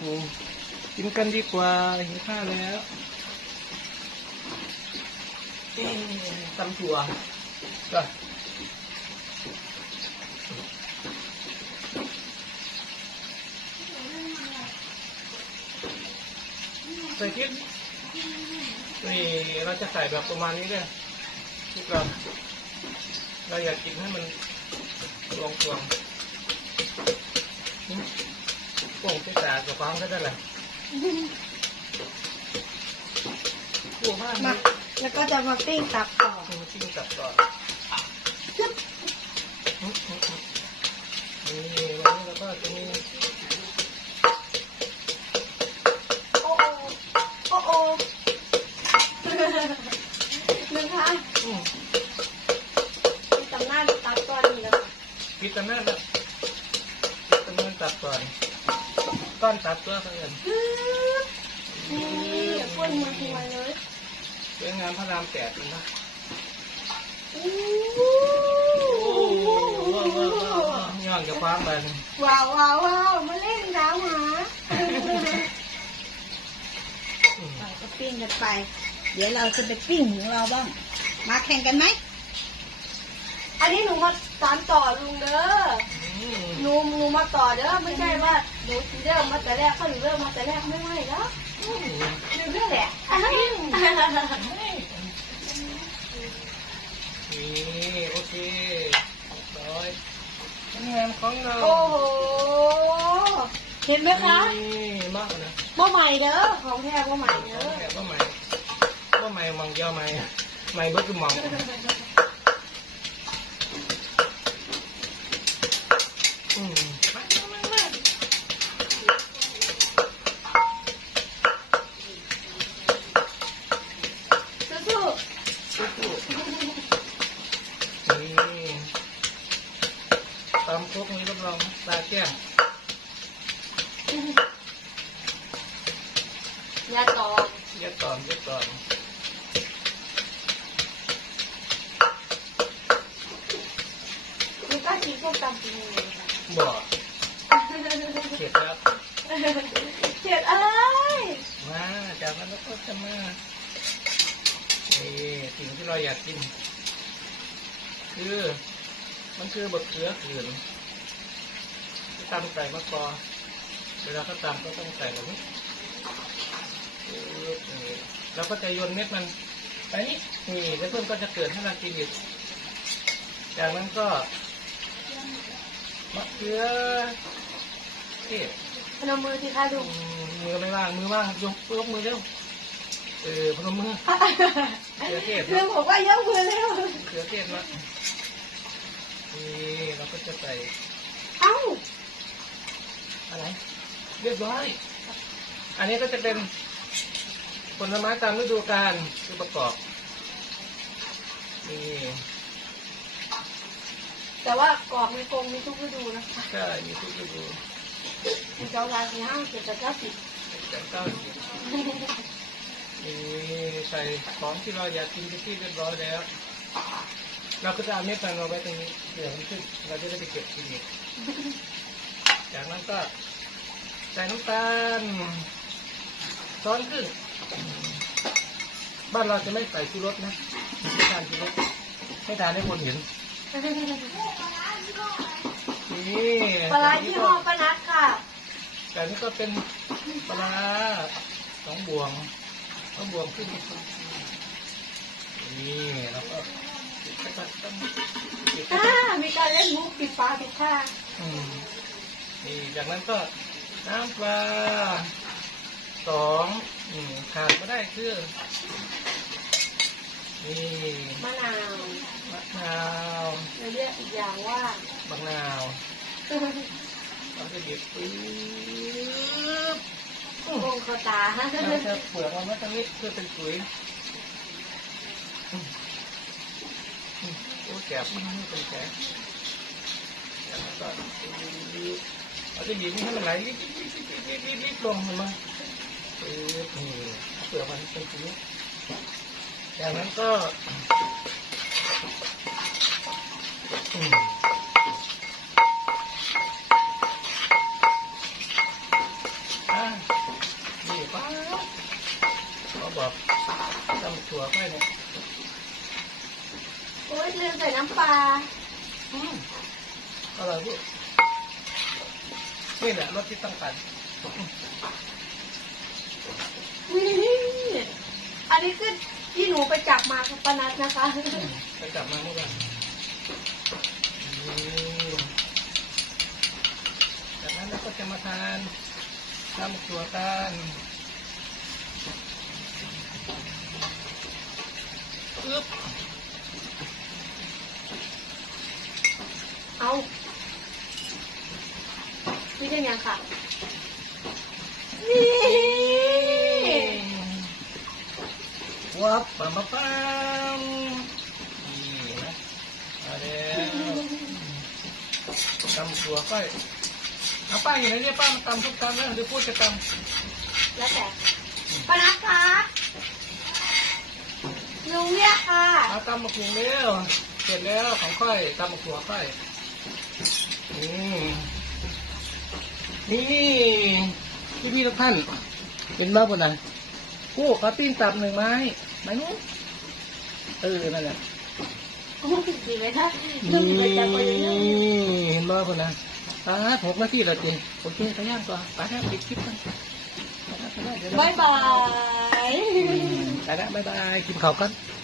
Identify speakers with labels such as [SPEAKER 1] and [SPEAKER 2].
[SPEAKER 1] อืมกินกันดีกว่าหิวข้าวแล้วเอ๊ะตำถั่วก็ใส่พริกนี่เราจะใส่แบบประมาณนี้เลยพริกเราเราอยากกินให้มันลงตัวอืมโป่งไปสากับฟังก็ได้แหละโอ้มาก
[SPEAKER 2] มา
[SPEAKER 1] นะ
[SPEAKER 2] แล้วก็จะมาปิ้งตับต่อ
[SPEAKER 1] นี่มาจิ้มกับก่อนอืมอืมอืมนี่วันนี้เราก็จะมี
[SPEAKER 2] โอ้โอโอ้โอนะคะ
[SPEAKER 1] อืม
[SPEAKER 2] มีตำนานตับก่อนนี่แล้วค่ะ
[SPEAKER 1] วิตามินนะวิตามินตัดก่อน ก้อนตัดตัวเขาเอง
[SPEAKER 2] นี่คนมาหัวเลย
[SPEAKER 1] สวยงามพระรามแปดนะ
[SPEAKER 2] อู้
[SPEAKER 1] โอ้ว้าวว้าวว้าวว้าวย้อนกับความไป
[SPEAKER 2] ว้าวว้าวว้าวมาเล่นดาวหมา
[SPEAKER 1] อืม
[SPEAKER 2] เราก็ปิ้งกันไป เดี๋ยวเราจะไปปิ้งของเราบ้าง มาแข่งกันไหม อันนี้หนูมาสานต่อลุงเด้อ
[SPEAKER 1] อืม
[SPEAKER 2] หนูหนู มาต่อเด้อไม่ใช่ว่าหนูเริ่มมาแต่แรกเขาหนูเริ่มมาแต่แรกไม่ไหวแล้ว
[SPEAKER 1] อืม
[SPEAKER 2] หนูเรื่องแหละ
[SPEAKER 1] นี่โอเคร้อยงานของเรา
[SPEAKER 2] โอ้โหเห็นไหมคะ
[SPEAKER 1] นี่มากนะ
[SPEAKER 2] เมื่อใหม่เด้อของแท้เมื่อใหม่เด้อ
[SPEAKER 1] แค่ว่าใหม่ว่าใหม่มองเยอะไหมใหม่เบิดคือมอง ตามครกนี้รับรองตาแก้ม
[SPEAKER 2] ๆอย่าตอบ
[SPEAKER 1] ยัดตอนยัดตอน
[SPEAKER 2] มีก้าชีพวกตำจริงเลยค่ะ
[SPEAKER 1] บ่เข็ดแล้ว
[SPEAKER 2] เขียดอะไร
[SPEAKER 1] มาจากนั้นเราก็จะมานี่สิ่งที่เราอยากกิน คือ มันคือบะเขือขืนที่ตำใส่มะกอเวลาเขาตำก็ต้องใส่แบบนี้ปึ๊บนี่แล้วก็จะโยนเม็ดมันไปนี่นี่แล้วเพื่อนก็จะเกิดให้เรากินอีกจากนั้นก็มะเขือเทศ
[SPEAKER 2] พนมมือสิคะลุง
[SPEAKER 1] มือไม่ว่างมือว่างยกยกมือเร็วเออพนมมือเขือเทศ
[SPEAKER 2] เรื่องผมว่ายกมือแล้ว
[SPEAKER 1] เขือเทศละนี่ เราก็จะใส่
[SPEAKER 2] เอ้า
[SPEAKER 1] อะไร เรียบร้อย อันนี้ก็จะเป็นผลไม้ตามฤดูกาลคือประกอบ นี่
[SPEAKER 2] แต่ว่ากรอบมีคงมีทุกฤดูนะคะ
[SPEAKER 1] ก็มีทุกฤดู
[SPEAKER 2] มีเจ้าลายสี่ห้าเจ็ดแปดเก้าสิบ
[SPEAKER 1] จากเก้าสิบนี่ใส่ของที่เราอยากกินไปที่เรียบร้อยแล้ว เราก็จะเอาเม็ดมันมาไว้ตรงนี้เดี๋ยวมันขึ้นเราจะได้ไปเก็บกินอีกจากนั้นก็ใส่น้ำตาลช้อนครึ่งบ้านเราจะไม่ใส่ชูรสนะไม่ทานชูรสไม่ทานให้คนเห็นนี่
[SPEAKER 2] ปลาร้ายี่ห้อปานัดค่ะ
[SPEAKER 1] แต่นี่ก็เป็นปลาร้าสองบวงสองบวงขึ้นนี่แล้วก็ ปิดกระตัดตั้งปิดกระ
[SPEAKER 2] อ่า
[SPEAKER 1] ตัด
[SPEAKER 2] มีการเล่นมุกปิดฟ้าปิดข้าง
[SPEAKER 1] อืมนี่จากนั้นก็น้ำปลาสองอืมขาดก็ได้คือนี่
[SPEAKER 2] มะนาว
[SPEAKER 1] มะนาว
[SPEAKER 2] เราเรียกอีกอย่างว่า
[SPEAKER 1] บางนาวเราจะเด็ดปื๊บ
[SPEAKER 2] โงคาตา
[SPEAKER 1] เราจะเปลือกมันไว้ตรงนี้เพื่อเป็นปุ๋ยอืมอืม โอ้แกบมันไม่เป็นแกบแล้วก็เราจะบีบให้มันไหลลิบลิบลิบลิบลงมาเออเปลือกมันเป็นปุ๋ยจากนั้นก็อืมอ่า บอกตำถั่วไปเนี่ย
[SPEAKER 2] โอ้ยลืมใส่น้ำปลา
[SPEAKER 1] อืมอร่อยลูกนี่แหละรสที่ต้องการ
[SPEAKER 2] นี่อันนี้คือที่หนูไปจับมากับปานัดนะคะ
[SPEAKER 1] ไปกลับมาเมื่อวานจากนั้นเราก็จะมาทานตำถั่วกันอึ๊บ
[SPEAKER 2] เอานี่ เป็นยังค่ะ นี่
[SPEAKER 1] วับปั๊มปั๊มปั๊มนี่นะมาแล้วตำถั่วก้อยเอาป้าอยู่ไหนเนี่ยป้ามาตำทุกตำแล้วเดี๋ยวพูดจะตำ
[SPEAKER 2] แล้วแต่ปานัดคะลุงเรียกค่ะ
[SPEAKER 1] เอาตำมะกรูดเร็วเสร็จแล้วของค่อยตำมะกรูดค่อยอืม นี่พี่พี่ๆทุกท่าน เป็นบ้าปะนะกูขอตีนตับหนึ่งไม้ไม้นู้นเออนั่นแหละ
[SPEAKER 2] โอ้ยดีเลยนะลุงไปจับไปเรื่อย
[SPEAKER 1] เห็นบ้าปะนะตาหกนาทีและจีโอเคไปย่างก่อนไปแล้วปิดคลิปกันไปแล้วไปแล้วเดี๋ยว
[SPEAKER 2] ๆ
[SPEAKER 1] นะ
[SPEAKER 2] บายบาย
[SPEAKER 1] ไปแล้วบ๊ายบายกินข้าวกัน
[SPEAKER 2] บ